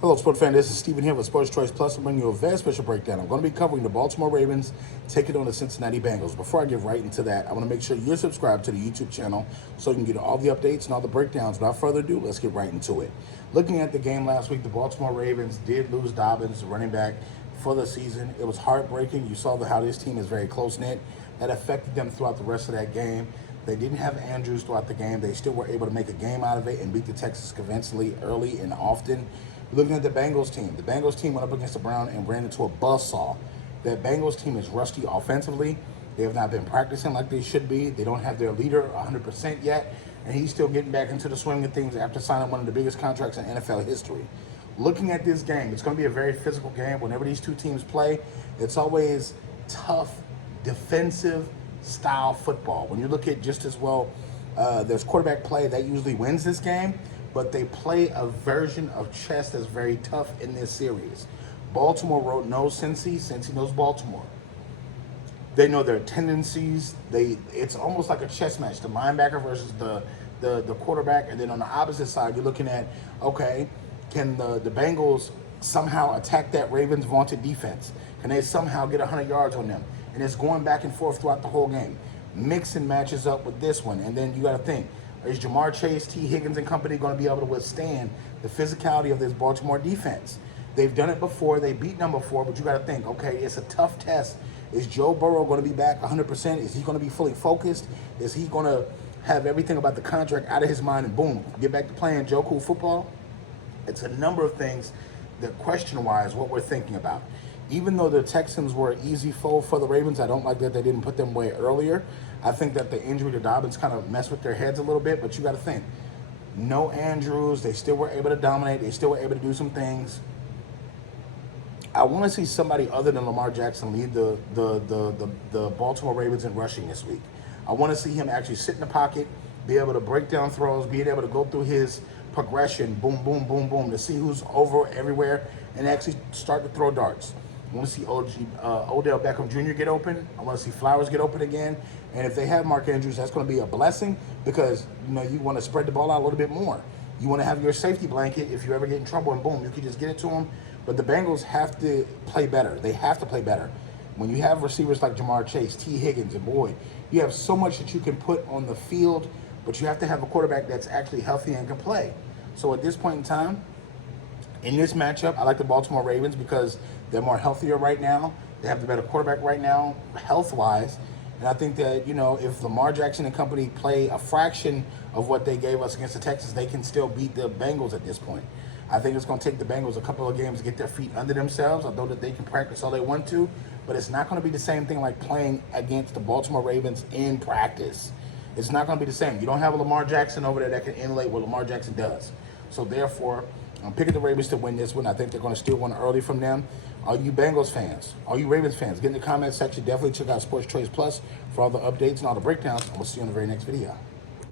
Hello, Sport fan. This is Steven here with Sports Choice Plus. I'm bringing you a very special breakdown. I'm going to be covering the Baltimore Ravens taking on the Cincinnati Bengals. Before I get right into that, I want to make sure you're subscribed to the YouTube channel so you can get all the updates and all the breakdowns. Without further ado, let's get right into it. Looking at the game last week, the Baltimore Ravens did lose Dobbins, running back, for the season. It was heartbreaking. You saw how this team is very close-knit. That affected them throughout the rest of that game. They didn't have Andrews throughout the game. They still were able to make a game out of it and beat the Texans convincingly early and often. Looking at the Bengals team went up against the Browns and ran into a buzzsaw. That Bengals team is rusty offensively. They have not been practicing like they should be. They don't have their leader 100% yet, and he's still getting back into the swing of things after signing one of the biggest contracts in NFL history. Looking at this game, it's going to be a very physical game. Whenever these two teams play, it's always tough, defensive style football. When you look at just as well, there's quarterback play that usually wins this game, but they play a version of chess that's very tough in this series. Baltimore knows Cincy. Cincy knows Baltimore. They know their tendencies. It's almost like a chess match. The linebacker versus the quarterback, and then on the opposite side, you're looking at, okay, can the Bengals somehow attack that Ravens vaunted defense? Can they somehow get 100 yards on them? And it's going back and forth throughout the whole game. Mixon matches up with this one, and then you got to think, is Jamar Chase, T. Higgins, and company going to be able to withstand the physicality of this Baltimore defense? They've done it before. They beat them before, but you got to think, okay, it's a tough test. Is Joe Burrow going to be back 100%? Is he going to be fully focused? Is he going to have everything about the contract out of his mind and boom, get back to playing Joe Cool football? It's a number of things that question-wise what we're thinking about. Even though the Texans were an easy foe for the Ravens, I don't like that they didn't put them away earlier. I think that the injury to Dobbins kind of messed with their heads a little bit, but you got to think, no Andrews, they still were able to dominate, they still were able to do some things. I want to see somebody other than Lamar Jackson lead the Baltimore Ravens in rushing this week. I want to see him actually sit in the pocket, be able to break down throws, be able to go through his progression, boom, boom, boom, boom, to see who's over everywhere and actually start to throw darts. I want to see Odell Beckham Jr. get open. I want to see Flowers get open again. And if they have Mark Andrews, that's going to be a blessing because, you know, you want to spread the ball out a little bit more. You want to have your safety blanket if you ever get in trouble and boom, you can just get it to them. But the Bengals have to play better. They have to play better. When you have receivers like Jamar Chase, T. Higgins, and Boyd, you have so much that you can put on the field, but you have to have a quarterback that's actually healthy and can play. So at this point in time, in this matchup, I like the Baltimore Ravens because they're more healthier right now. They have the better quarterback right now, health-wise. And I think that, you know, if Lamar Jackson and company play a fraction of what they gave us against the Texans, they can still beat the Bengals at this point. I think it's going to take the Bengals a couple of games to get their feet under themselves, although that they can practice all they want to. But it's not going to be the same thing like playing against the Baltimore Ravens in practice. It's not going to be the same. You don't have a Lamar Jackson over there that can emulate what Lamar Jackson does. So therefore, I'm picking the Ravens to win this one. I think they're going to steal one early from them. All you Bengals fans, all you Ravens fans, get in the comment section. Definitely check out Sports Choice Plus for all the updates and all the breakdowns. And we'll see you in the very next video.